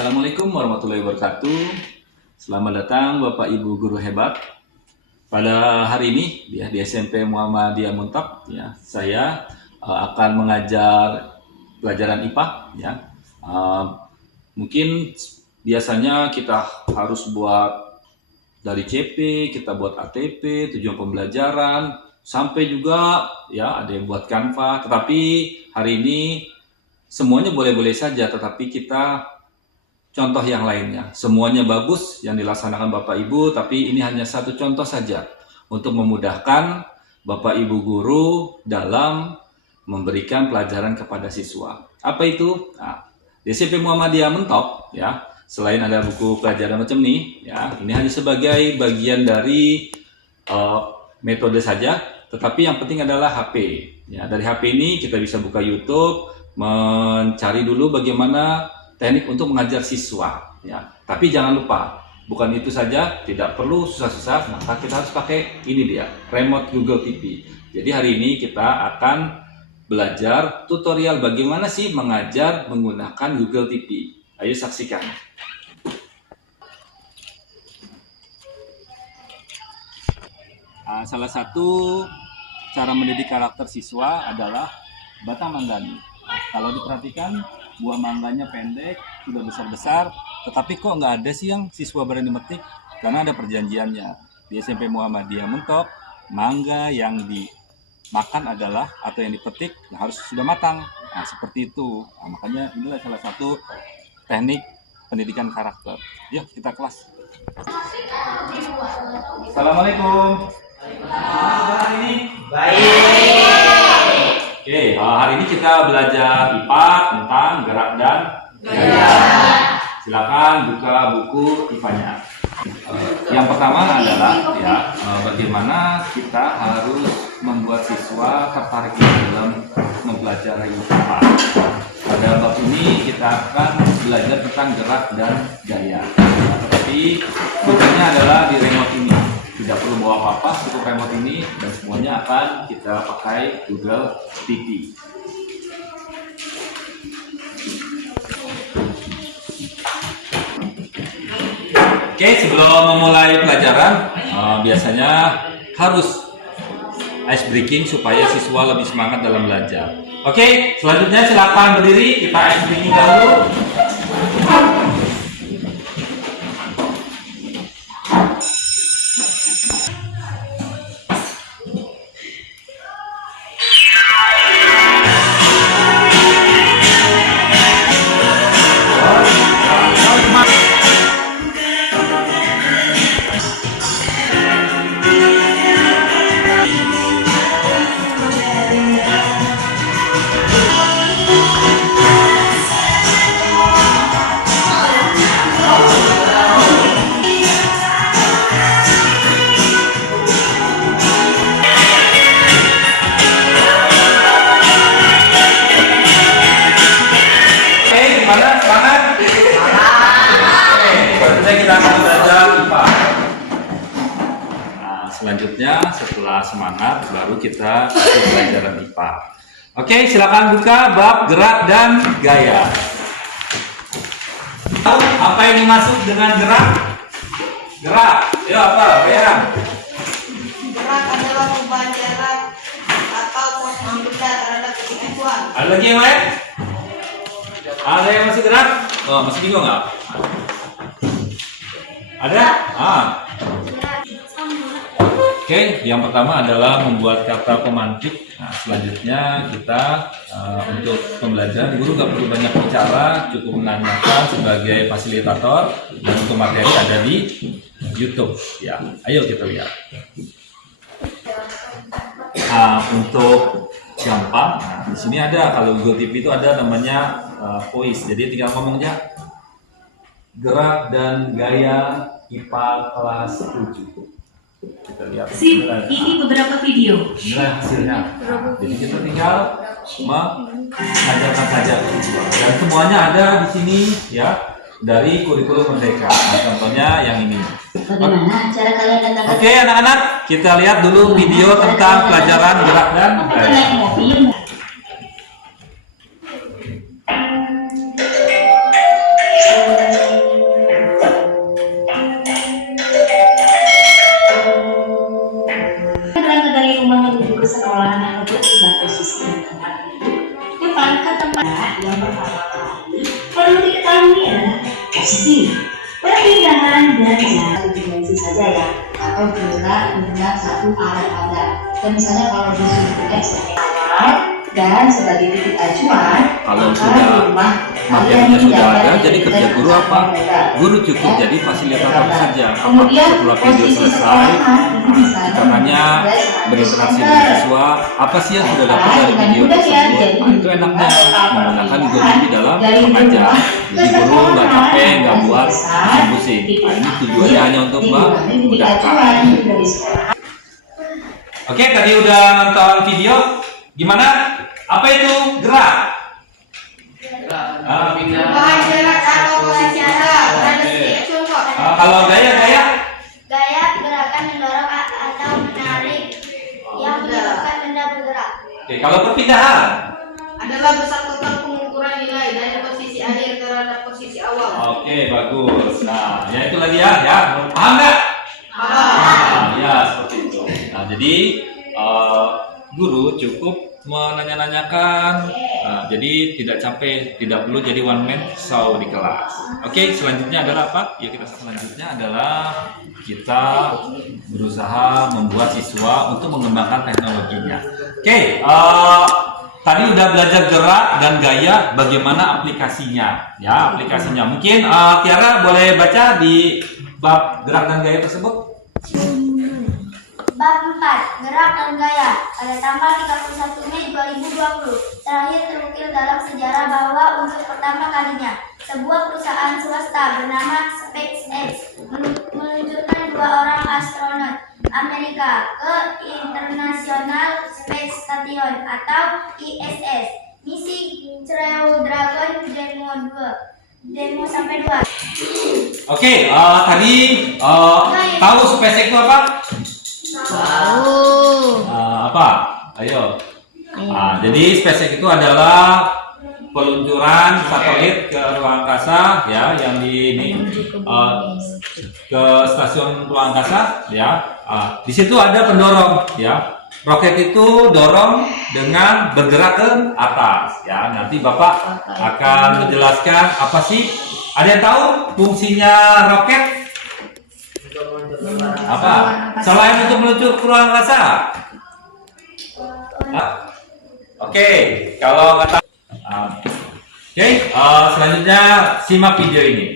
Assalamualaikum warahmatullahi wabarakatuh. Selamat datang Bapak Ibu guru hebat. Pada hari ini di SMP Muhammadiyah Muntok saya akan mengajar pelajaran IPA mungkin biasanya kita harus buat dari CP, kita buat ATP, tujuan pembelajaran, sampai juga ada yang buat Canva. Tetapi hari ini semuanya boleh-boleh saja, tetapi kita contoh yang lainnya. Semuanya bagus yang dilaksanakan Bapak Ibu, tapi ini hanya satu contoh saja untuk memudahkan Bapak Ibu guru dalam memberikan pelajaran kepada siswa. Apa itu? Di SMP Muhammadiyah Mentok selain ada buku pelajaran macam ini, ini hanya sebagai bagian dari metode saja, tetapi yang penting adalah HP. Dari HP ini kita bisa buka YouTube, mencari dulu bagaimana teknik untuk mengajar siswa, Tapi jangan lupa, bukan itu saja, tidak perlu susah-susah, maka kita harus pakai ini dia, remote Google TV. Jadi hari ini kita akan belajar tutorial bagaimana sih mengajar menggunakan Google TV. Ayo saksikan. Salah satu cara mendidik karakter siswa adalah batang mangganya. Kalau diperhatikan, buah mangganya pendek, sudah besar-besar, tetapi kok nggak ada sih yang siswa berani metik? Karena ada perjanjiannya. Di SMP Muhammadiyah Mentok, mangga yang dimakan adalah, atau yang dipetik, harus sudah matang. Seperti itu. Makanya inilah salah satu teknik pendidikan karakter. Yuk, kita kelas. Assalamualaikum. Hari ini baik. Oke, hari ini kita belajar IPA tentang gerak dan gaya. Silakan buka buku IPA-nya. Yang pertama adalah bagaimana kita harus membuat siswa tertarik dalam mempelajari IPA. Pada bab ini kita akan belajar tentang gerak dan gaya. Tetapi bukunya adalah di remote ini. Tidak perlu bawa apa-apa, cukup remote ini, dan semuanya akan kita pakai Google TV. Oke, sebelum memulai pelajaran, biasanya harus ice breaking supaya siswa lebih semangat dalam belajar. Oke, selanjutnya silakan berdiri, kita ice breaking dahulu. Selanjutnya setelah semangat baru kita pelajaran IPA. Oke, silakan buka bab gerak dan gaya. Apa yang dimaksud dengan gerak? Gerak, apa? Bayang. Gerak adalah perubahan jarak atau pos benda terhadap ketentuan. Ada lagi yang lain? Ada yang masih gerak? Oh, masih bingung nggak? Ada? Oke, yang pertama adalah membuat kata pemantik. Selanjutnya kita untuk pembelajaran, guru nggak perlu banyak bicara, cukup menanyakan sebagai fasilitator, dan untuk materi ada di YouTube. Ayo kita lihat. Untuk gampang, di sini ada, kalau Google TV itu ada namanya voice, jadi tinggal ngomongnya gerak dan gaya IPA kelas 7. Kita lihat. Ini beberapa video. Inilah hasilnya. Jadi kita tinggal mengajarkan saja, dan semuanya ada di sini dari kurikulum Merdeka. Contohnya yang ini. Bagaimana cara kalian datang? Oke, anak-anak, kita lihat dulu video tentang pelajaran gerak dan gaya. dan posisi yang tepat itu merupakan tempat yang pertama kali perlu diketahui adalah posisi. Perpindahan dari satu dimensi saja ya, atau gerak dengan satu arah pada. Dan misalnya kalau disuruh X sebagai awal dan sebagai titik acuan, Kalau maka sudah di rumah materinya kalian sudah tidak ada, akan jadi kerja diberikan guru apa? mereka. Guru cukup Ya, jadi fasilitator saja. kemudian Setelah video posisi selesai, seseorang itu bisa kita tanya, berinteraksi dengan siswa, apa sih yang sudah dapat dari video tersebut? Nah, itu enaknya menggunakan Google Meet di dalam mengajar. Jadi guru nggak capek, nggak buat pusing-pusing. Nah, ini tujuannya hanya untuk memudahkan. Oke, tadi udah nonton video. Gimana? Apa itu gerak? Perubahan jarak atau posisi gerak terhadap titik acuan kok. Kalau gaya-gaya? Gaya gerakan mendorong atau menarik yang menyebabkan benda bergerak. Oke, kalau perpindahan? Adalah bersatukan pengukuran nilai dari posisi akhir terhadap posisi awal. Oke, bagus. Nah, ya itu lagi ya. Paham nggak? Nah, ya seperti itu. Nah, jadi guru cukup menanya-nanyakan. Nah, jadi tidak capek, tidak perlu jadi one man show di kelas. Oke, selanjutnya adalah apa? Ya, selanjutnya adalah kita berusaha membuat siswa untuk mengembangkan teknologinya. Oke, tadi udah belajar gerak dan gaya, bagaimana aplikasinya? Ya, aplikasinya. Mungkin Tiara boleh baca di bab gerak dan gaya tersebut? Bab 4. Gerak dan gaya. Pada tanggal 31 Mei 2020, terakhir terukir dalam sejarah bahwa untuk pertama kalinya sebuah perusahaan swasta bernama SpaceX meluncurkan 2 orang astronot Amerika ke International Space Station atau ISS. Misi Crew Dragon Demo sampai 2. Oke, tadi tahu SpaceX itu apa? Apa? Ayo. Jadi SpaceX itu adalah peluncuran satelit ke ruang angkasa ya, yang ke stasiun ruang angkasa ya. Di situ ada pendorong ya. Roket itu dorong dengan bergerak ke atas ya. Nanti Bapak akan menjelaskan apa sih? Ada yang tahu fungsinya roket? Apa? Selain untuk meluncur ke ruang angkasa? Oke, kalau kata selanjutnya simak video ini.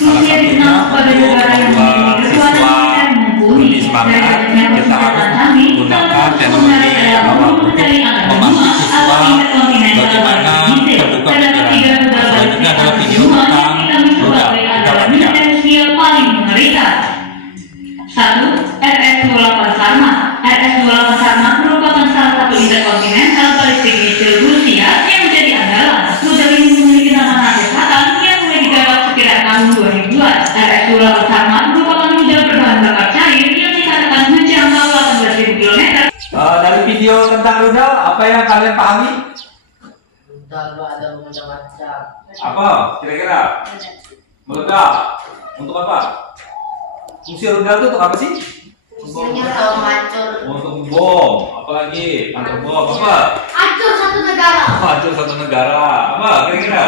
Salah satunya untuk membuat siswa lebih semangat, kita harus menggunakan teknologi awal untuk memanggil siswa bagaimana terbuka pikiran. Selanjutnya adalah video tentang rudal. Kita lanjutkan. Paling mengerikan. 1. RS-28 Sarmat. RS-28 Sarmat merupakan salah satu interkontinental balistik misil Rusia yang menjadi andalan. Rudal ini memiliki nama kesehatan yang mulai digarap sekitar tahun 2000-an. RS-28 Sarmat merupakan rudal berbahan bakar cair yang dikatakan menjangkau 18.000 km. Dari video tentang rudal, apa yang kalian pahami? Rudal ada macam-macam. Apa kira-kira? Meledak. Untuk apa? Fungsi rudal itu untuk apa sih? Fungsinya untuk hancur. Untuk bom. Apalagi? Antar bom. Apa? Hancur satu negara. Hancur satu negara. Apa kira-kira?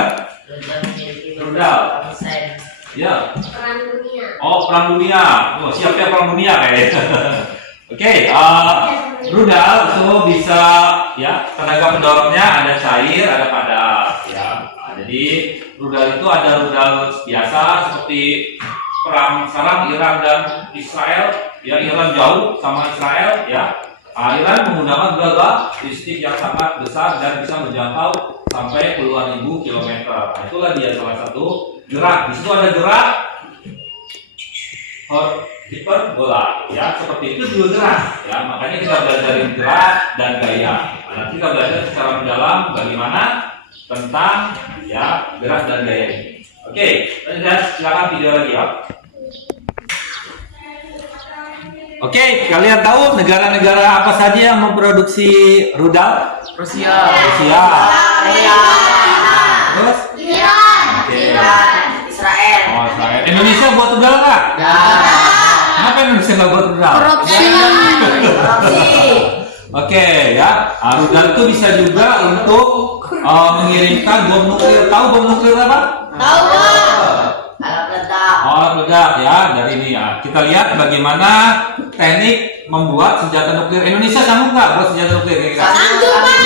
Rudal memiliki Rudal. persen. Ya. Perang dunia. Oh, perang dunia. Oh, siapnya perang dunia kayaknya. Oke, rudal itu bisa ya, tenaga pendorongnya ada cair, ada padat ya. Nah, jadi rudal itu ada rudal biasa seperti perang sekarang Iran dan Israel ya, Iran jauh sama Israel ya. Iran menggunakan rudal balistik yang sangat besar dan bisa menjangkau sampai puluhan ribu kilometer. Nah, itulah dia salah satu gerak. Di situ ada gerak hiperbola ya, seperti itu juga gerak ya. Makanya kita belajarin gerak dan gaya. Nah, nanti kita belajar secara mendalam bagaimana tentang ya gerak dan gaya ini. Oke, dan silakan video lagi ya. Oke, kalian tahu negara-negara apa saja yang memproduksi rudal? Rusia. Rusia. Terus? Iran. Oke. Israel. Oh, Israel. Indonesia buat rudal nggak? Ya. Kenapa Indonesia nggak buat rudal? Korupsi. Oke ya, rudal itu bisa juga untuk mengirimkan bom nuklir. Tahu bom nuklir apa? Tahu Pak. Alat ledak. Oh, ledak ya. Dari ini ya, kita lihat bagaimana teknik membuat senjata nuklir. Indonesia sanggup nggak buat senjata nuklir? Kira-kira? Sanggup, Pak.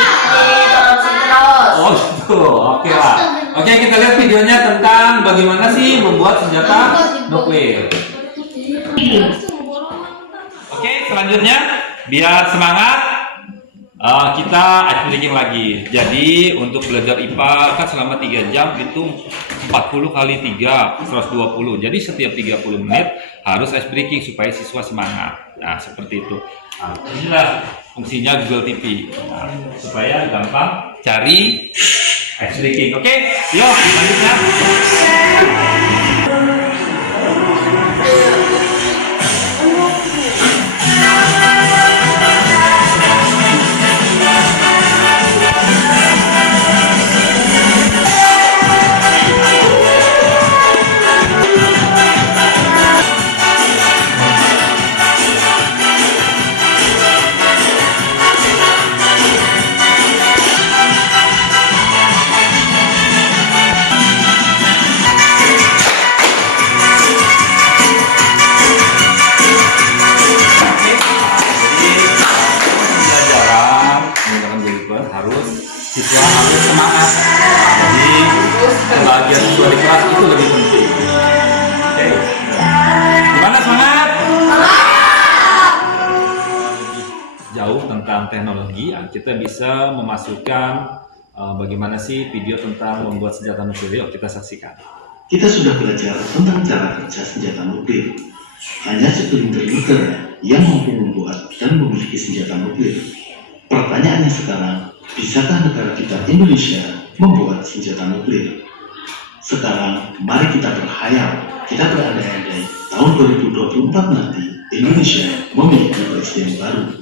Terus. Oh gitu, oke lah. Oke, kita lihat videonya tentang bagaimana sih membuat senjata nuklir. Oke, selanjutnya biar semangat kita ice breaking lagi. Jadi untuk belajar IPA kan selama 3 jam itu 40 kali 3 120. Jadi setiap 30 menit harus ice breaking supaya siswa semangat. Nah, seperti itu. Nah, inilah fungsinya Google TV. Nah, supaya gampang cari ice breaking. Oke, yuk lanjutnya. Siswa harus semangat. Jadi kebahagiaan siswa di kelas itu lebih penting. Oke. Gimana semangat? Jauh tentang teknologi, kita bisa memasukkan bagaimana sih video tentang membuat senjata nuklir. Yuk kita saksikan. Kita sudah belajar tentang cara kerja senjata nuklir. Hanya segelintir negara yang mampu membuat dan memiliki senjata nuklir. Pertanyaannya sekarang, bisakah negara kita Indonesia membuat senjata nuklir? Sekarang, mari kita berhayal, kita berandai-andai, tahun 2024 nanti Indonesia memiliki presiden baru.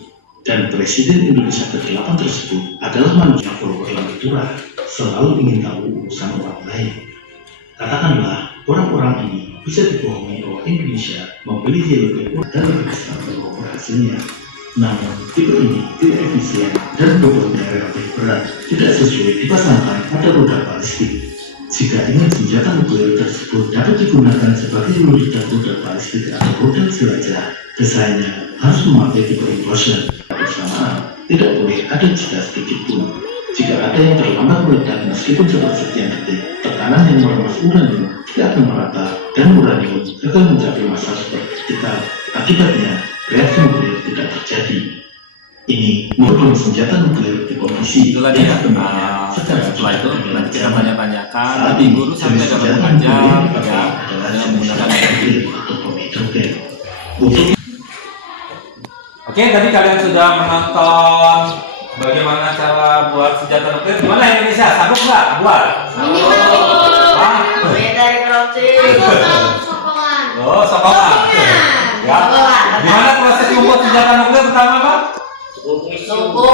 Dan presiden Indonesia ke-8 tersebut adalah manusia follower lambe-tura, selalu ingin tahu urusan orang lain. Katakanlah, orang-orang ini bisa dibohongi bahwa Indonesia memiliki lebih kuat dan lebih besar dari hasilnya. Namun, tipe ini tidak efisien dan bobotnya relatif berat, tidak sesuai dipasangkan pada roda balistik. Jika ingin senjata nuklir tersebut dapat digunakan sebagai peluru dan roda balistik atau roda jelajah, desainnya harus memakai tipe implosion. Bersamaan, tidak boleh ada jeda sedikit pun. Jika ada yang terlambat meledak meskipun sepersekian detik, tekanan yang meremas uranium tidak akan merata dan uranium akan mencapai masa superkritikal. Akibatnya, reaksi nuklir tidak terjadi. Ini merupakan senjata nuklir tipe misi. Itulah dia. Setelah itu nanti kita tanya-tanyakan. Nanti guru sampai dalam mengajar ya dengan menggunakan nuklir atau bom hidrogen. Oke, tadi kalian sudah menonton bagaimana cara buat senjata nuklir. Gimana Indonesia? Sanggup nggak buat? Hah? Beda di Kropsi. Sokongan. Oh, sokongan. Ya. Gimana proses membuat senjata nuklir pertama, Pak? Suku.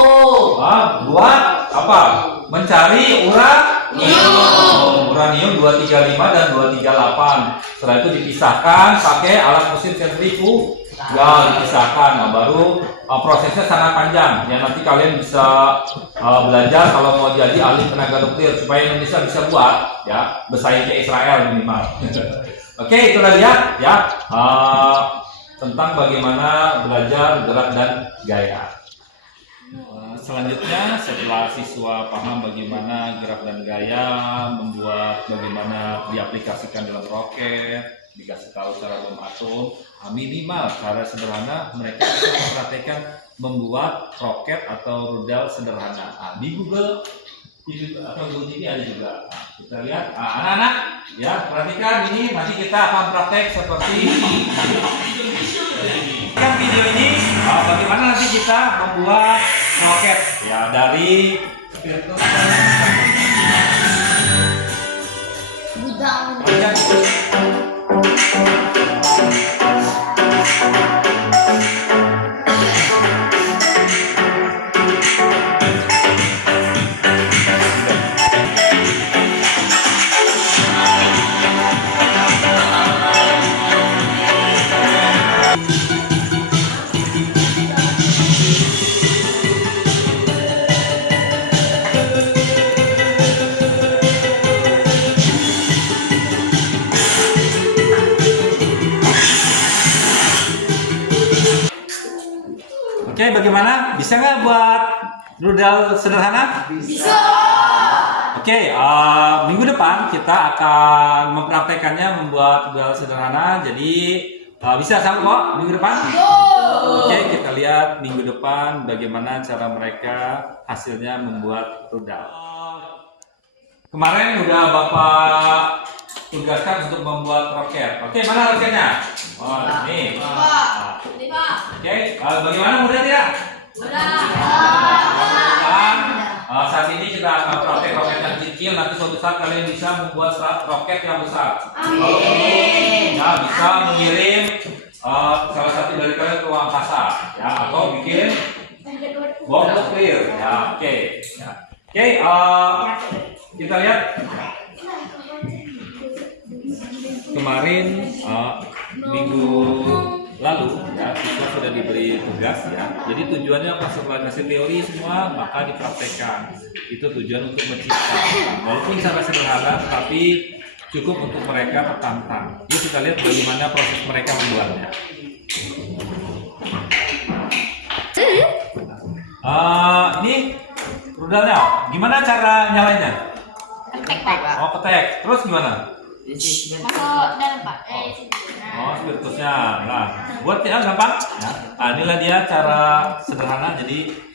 Buat apa? Mencari uranium 235 dan 238. Setelah itu dipisahkan pakai alat mesin sentrifugal. Ya, dipisahkan. Nah, baru prosesnya sangat panjang. Ya, nanti kalian bisa belajar kalau mau jadi ahli tenaga nuklir supaya Indonesia bisa buat ya bersaing ke Israel minimal. Oke, itulah dia ya tentang bagaimana belajar gerak dan gaya. Selanjutnya setelah siswa paham bagaimana gerak dan gaya, membuat bagaimana diaplikasikan dalam roket, dikasih tahu cara bom atom, minimal cara sederhana mereka bisa mempraktekkan membuat roket atau rudal sederhana. Di Google atau Google TV ada juga. Kita lihat anak-anak ya, perhatikan ini, nanti kita akan praktek seperti kan video ini bagaimana nanti kita membuat roket ya dari spiritus Gudang. Oke, bagaimana? Bisa nggak buat rudal sederhana? Bisa. Oke, minggu depan kita akan mempraktekannya membuat rudal sederhana. Jadi bisa sama kok minggu depan? Oke, kita lihat minggu depan bagaimana cara mereka hasilnya membuat rudal. Kemarin udah Bapak tugaskan untuk membuat roket. Oke, mana roketnya? Oh, ini. Oke, bagaimana, mudah tidak? Saat ini kita akan praktek roket yang kecil. Nanti suatu saat kalian bisa membuat roket yang besar. Kalau ya, bisa mengirim salah satu dari kalian ke ruang angkasa, ya, atau bikin bom nuklir. Ya, oke. Ya. Oke, kita lihat kemarin minggu lalu ya siswa sudah diberi tugas ya. Jadi tujuannya pas setelah kasih teori semua maka dipraktekkan. Itu tujuan untuk menciptakan. Walaupun sangat sederhana tapi cukup untuk mereka tertantang. Yuk kita lihat bagaimana proses mereka membuatnya. Ini rudalnya. Gimana cara nyalainnya? Oh, ketek. Terus gimana? Masuk dalam Pak. Oh, spiritusnya. Nah, buat ya gampang. Ya. Nah, inilah dia cara sederhana. Jadi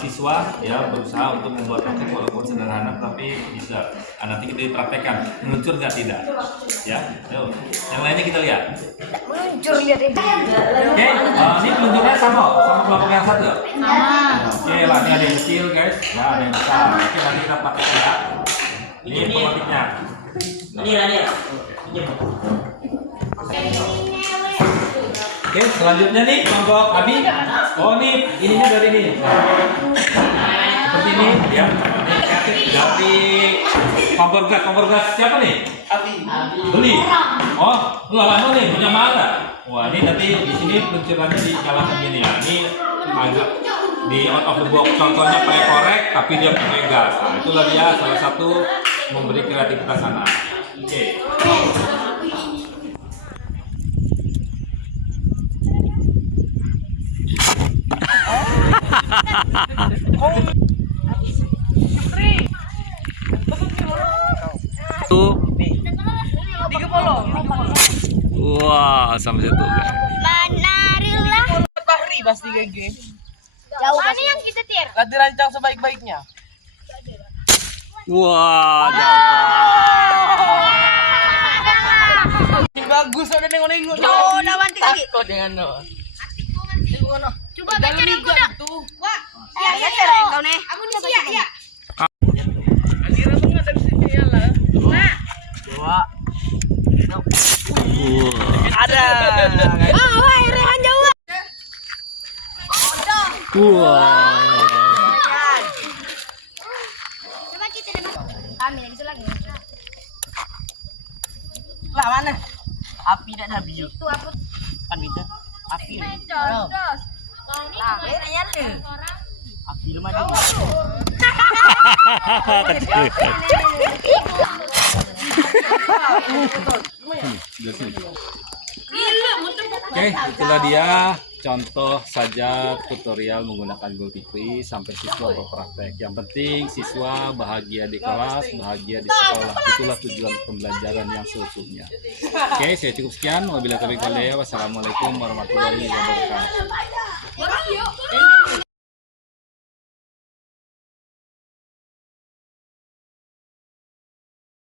siswa ya berusaha untuk membuat roket walaupun sederhana tapi bisa. Nah, nanti kita praktekkan. Meluncur nggak tidak? Ya. Yuk. Yang lainnya kita lihat. Meluncur lihat ini. Oke, ini meluncurnya sama kelompok yang satu. Sama. Oke, lah ini ada yang kecil guys. Ya, ada yang besar. Oke, nanti kita praktekkan ya. Ini pematiknya. Ini. Oke, selanjutnya nih kelompok Abi. Oh, ininya dari ini. Seperti ini, ya. Ini kreatif dari kompor gas siapa nih? Beli. Oh, lalu nih punya mana? Wah, ini nanti di sini peluncurannya di jalan begini ya. Ini agak di out of the box. Contohnya pakai korek, tapi dia pakai gas. Nah, itulah dia salah satu memberi kreativitas anak. Oke. Wah, sampai situ guys. Manarilah. Bahri pasti GG. Jauh mana yang kita tir? Gak dirancang sebaik-baiknya. Wah, Ini bagus ada nengok-nengok. Oh, lawan tinggi. Takut dengan no. Coba baca dan kuda. Wah, Ya, kau nih. Aku coba ya. Adira banget dari sini ya lah. Dua. Ada. Oh, wah, Rehan Jawa. wah. Coba kita kami lagi lagi. Lah mana? Api dan habis. Itu aku. Kan bisa. Api. Jos. Lah, nanya tuh. Api lemah dia. Oke, itulah dia contoh saja tutorial menggunakan Gultikri sampai siswa berpraktek. Yang penting siswa bahagia di kelas, bahagia di sekolah. Itulah tujuan pembelajaran yang seutuhnya. Oke, saya cukup sekian. Wabillahi taufiq wal hidayah. Wassalamualaikum warahmatullahi wabarakatuh.